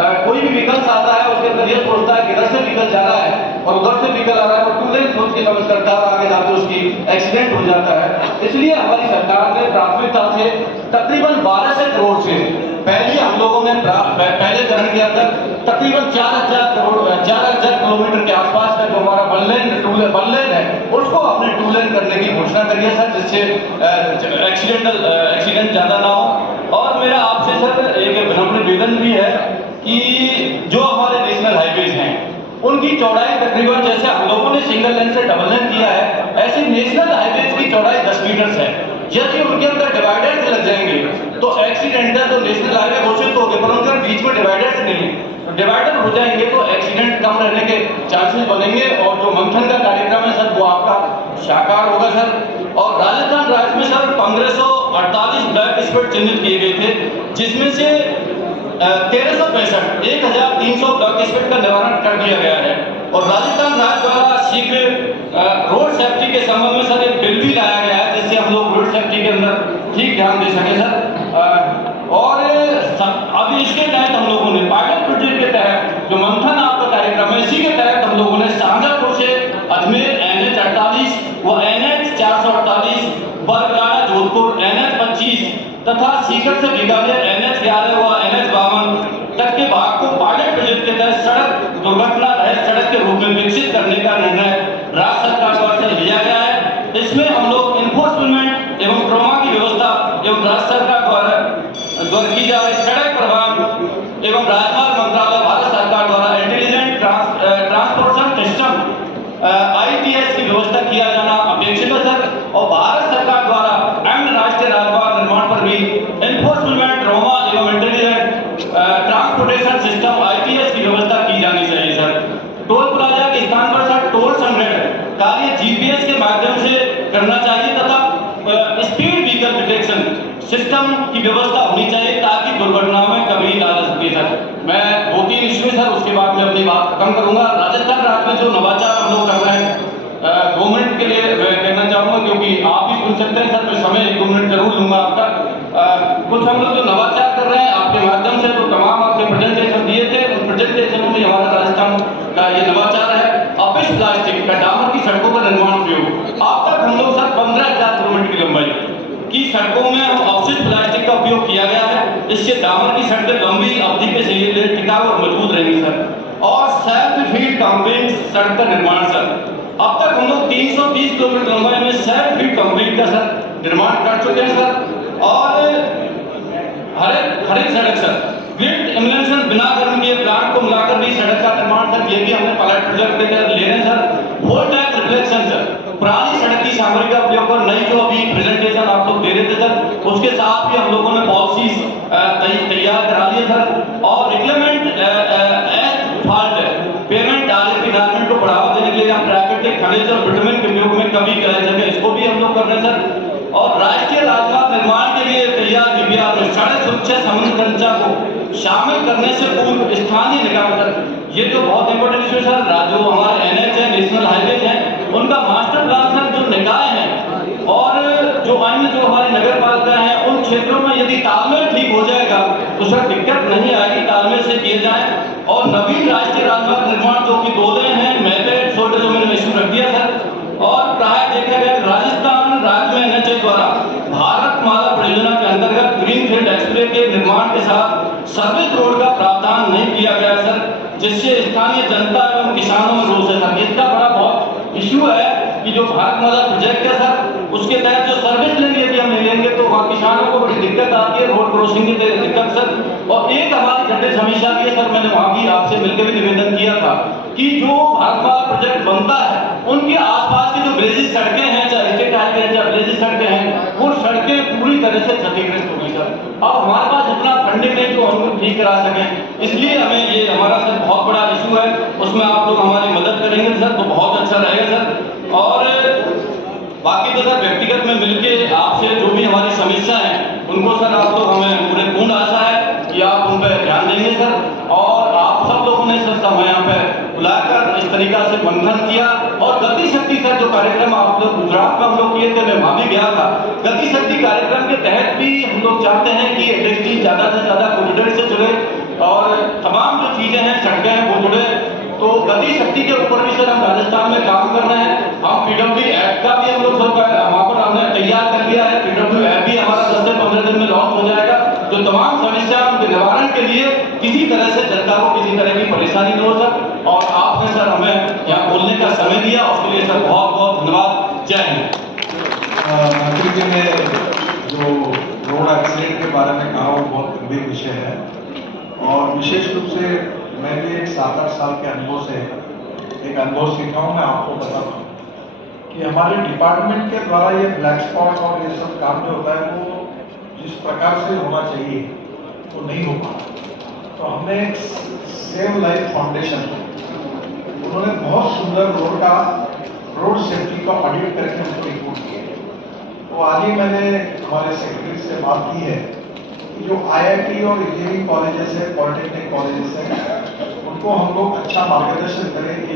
कोई भी व्हीकल्स आता है उसके अंदर ये सोचता है कि इधर से व्हीकल जा रहा है और उधर से व्हीकल आ रहा है, वो टू लेन सोच के समझ करता है, आगे जाकर उसकी एक्सीडेंट हो जाता है। इसलिए हमारी सरकार ने प्राथमिकता से तकरीबन 1200 करोड़ से पहले हम लोगों ने पहले चरण के अंदर तकरीबन 4000 किलोमीटर के आसपास का जो हमारा वन लेन है उसको अपने टू लेन करने की घोषणा करी है सर, जिससे एक्सीडेंट ज्यादा ना हो। और मेरा आपसे सर एक विनम्र निवेदन भी है कि जो हमारे नेशनल हाईवेज हैं उनकी चौड़ाई तकरीबन, जैसे हम लोगों ने सिंगल लेन से डबल लेन किया है, ऐसे नेशनल हाईवेज की चौड़ाई 10 मीटर है। यदि उनके अंदर डिवाइडर्स लग जाएंगे तो एक्सीडेंटल तो नेशनल हाईवे घोषित हो गए, पर उनके बीच में डिवाइडर्स नहीं, तो डिवाइडर हो जाएंगे तो एक्सीडेंट कम रहने के चांसेस बनेंगे और जो मंथन का कार्यक्रम है सर वो आपका साकार होगा सर। और राजस्थान राज्य में सर 1548 ब्लैक स्पॉट चिन्हित किए गए थे, जिसमें से 1365 1300 ब्लैक स्पॉट का निवारण कर दिया गया है। और राजस्थान राज्य द्वारा शीघ्र रोड सेफ्टी के संबंध में सर एक बिल भी लाया गया है, जिससे हम लोग रोड सेफ्टी के अंदर ठीक ध्यान दे सके सर। और अभी इसके तहत हम लोगों ने पायलट प्रोजेक्ट के तहत जो मंथन आपका कार्यक्रम है, इसी के तहत हम लोगों ने शाहजहांपुर से अजमेर NH 48 व NH 448, बरगाड़ा जोधपुर NH 25 तथा सीकर से बीकानेर NH 11 व NH 52 तक के भाग को पायलट प्रोजेक्ट के तहत सड़क दुर्घटना रहित सड़क के रूप में विकसित करने का निर्णय राज्य सरकार द्वारा लिया गया है। इसमें हम लोग इन्फोर्समेंट एवं ट्रॉमा की व्यवस्था एवं राज्य सरकार द्वारा की जा रही सड़क परिवहन एवं राजमार्ग मंत्रालय भारत सरकार द्वारा इंटेलिजेंट ट्रांसपोर्टेशन सिस्टम ITS की व्यवस्था किया जाना अपेक्षित है सर। और भारत सरकार द्वारा अन्य राष्ट्रीय राजमार्ग निर्माण पर भी इन्फोर्समेंट ट्रॉमा एवं इंटेलिजेंट ट्रांसपोर्टेशन सिस्टम ITS की व्यवस्था की जानी चाहिए सर। टोल प्लाजा के स्थान पर सर टोल संग्रहण कार्य GPS के माध्यम से करना चाहिए तथा स्पीड व्हीकल डिटेक्शन सिस्टम की व्यवस्था होनी चाहिए ताकि दुर्घटनाओं में कमी ना आ सके सर। मैं 2-3 इश्यू सर उसके बाद मैं अपनी बात खत्म करूंगा। राजस्थान राज्य में जो नवाचार हम लोग कर रहे हैं 2 मिनट के लिए कहना चाहूंगा, क्योंकि आप भी सुन सकते हैं सर, मैं समय 1-2 मिनट जरूर लूंगा आपका। कुछ हम लोग जो नवाचार कर रहे हैं आपके माध्यम से जो तमाम आपके प्रेजेंटेशन दिए थे, उन प्रेजेंटेशन में हमारा राजस्थान का ये नवाचार है अपेक्ष प्लास्टिक का डामर की सड़कों का निर्माण उपयोग। अब तक हम लोग सर 15,000 किलोमीटर की लंबाई की सड़कों में अवशिष्ट प्लास्टिक का उपयोग किया गया है। इससे डामर की सड़कें लंबी अवधि के लिए टिकाऊ और मजबूत रहेंगी सर। और सेल्फ फीड कंक्रीट सड़क का निर्माण सर, अब तक हम लोग 330 किलोमीटर लंबाई में सेल्फ फीड कंक्रीट का सर निर्माण कर चुके हैं सर। और हरित सड़क सर, ग्रिड इम्यूलेशन बिना गर्म किए प्लांट को मिलाकर भी सड़क का निर्माण सर, ये भी हमने पायलट प्रोजेक्ट पे ले रहे हैं सर। वोल्टेज रिफ्लेक्शन सर, पुरानी सड़क की सामग्री का उपयोग कर नई जो अभी प्रेजेंटेशन आप लोग दे रहे थे सर, उसके साथ भी हम लोगों ने पॉलिसीज तैयार करा ली है सर। और रिक्लेमेंट एस्फाल्ट पेमेंट आरएसपी गारमेंट को बढ़ावा देने के लिए हम प्राकृतिक खनिज और विटामिन के उपयोग में कमी कराई सके, इसको भी हम लोग कर रहे हैं सर। और राष्ट्रीय राजमार्ग निर्माण के लिए तैयार DPR में सड़क सुरक्षा संबंधी संरचना को शामिल करने से पूर्व स्थानीय निकाय सर, ये जो बहुत इंपॉर्टेंट इशू सर, जो हमारे NH है नेशनल हाईवेज है उनका मास्टर प्लान सर, जो निकाय है और जो अन्य जो हमारी नगर पालिका है उन क्षेत्रों में यदि तालमेल ठीक हो जाएगा तो सर दिक्कत नहीं आएगी, तालमेल से किए जाए। और नवीन राष्ट्रीय राजमार्ग निर्माण जो कि 2 लेन है मैपेट छोटे जो मैंने इशू रख दिया सर। और प्राय देखा गया राजस्थान राज्य में NH द्वारा भारत माला परियोजना के अंतर्गत ग्रीनफील्ड एक्सप्रेस के निर्माण के साथ सर्विस रोड का प्रावधान नहीं किया गया सर, जिससे स्थानीय जनता एवं किसानों में रोष है सर। इसका बड़ा बहुत इश्यू है कि जो भारत माला प्रोजेक्ट है सर, उसके तहत जो सर्विस लेन यदि हम ले लेंगे तो वहाँ किसानों को बड़ी दिक्कत आती है, रोड क्रॉसिंग की दिक्कत सर। और एक हमारी जटिल समस्या भी है सर, मैंने वहाँ भी आपसे मिलकर भी निवेदन किया था कि जो भारत माला प्रोजेक्ट बनता है उनके आसपास की जो ब्रिजेस सड़कें हैं, चाहे स्टेट हाईवे है चाहे ब्रिजेस सड़कें हैं, वो सड़कें पूरी तरह से क्षतिग्रस्त हो गई सर। अब हमारे पास इतना फंडिंग नहीं जो हम लोग ठीक करा सकें, इसलिए हमें ये हमारा सर बहुत बड़ा इशू है, उसमें आप लोग हमारी मदद करेंगे सर तो बहुत अच्छा रहेगा सर। और बाकी तो सर व्यक्तिगत में मिलके आपसे जो भी हमारी समस्या है उनको सर आप लोग, हमें पूरे पूर्ण आशा है कि आप उन पर ध्यान देंगे सर। और आप सब लोगों ने सर समय यहाँ पे बुलाकर इस तरीका से मंथन किया। और गति शक्ति सर जो कार्यक्रम आप लोग गुजरात में हम लोग किए थे, मैं वहाँ भी गया था, गति शक्ति कार्यक्रम के तहत भी हम लोग चाहते हैं कि इंडस्ट्री ज़्यादा से ज़्यादा कॉरिडोर से जुड़े और तमाम गति शक्ति के ऊपर भी सर हम राजस्थान में काम कर रहे हैं। हम पीडब्ल्यू ऐप का भी हम लोग वहाँ पर हमने तैयार कर लिया है। पीडब्ल्यू ऐप भी हमारा 10 से 15 दिन में लॉन्च हो जाएगा, जो तमाम समस्या उनके निवारण के लिए किसी तरह से जनता को किसी तरह की परेशानी न हो सर। और आपने सर हमें यहाँ बोलने का समय दिया, उसके लिए सर बहुत बहुत धन्यवाद। जय हिंद। मंत्री जी ने जो रोड एक्सीडेंट के बारे में कहा वो बहुत गंभीर विषय है, और विशेष रूप से मैं भी एक 7-8 साल के अनुभव से एक अनुभव सीखा हूँ। मैं आपको बताता हूँ कि हमारे डिपार्टमेंट के द्वारा ये ब्लैक स्पॉट और ये सब काम जो होता है वो जिस प्रकार से होना चाहिए वो नहीं हो पा रहा। तो हमने एक सेव लाइफ फाउंडेशन, उन्होंने बहुत सुंदर रोड सेफ्टी का ऑडिट करके हमको रिपोर्ट किया। तो आज ही मैंने हमारे सेक्रेटरी से बात की है कि जो IIT और इंजीनियरिंग कॉलेजेस है, पॉलिटेक्निक कॉलेजेस हैं, उनको हम लोग अच्छा मार्गदर्शन करें।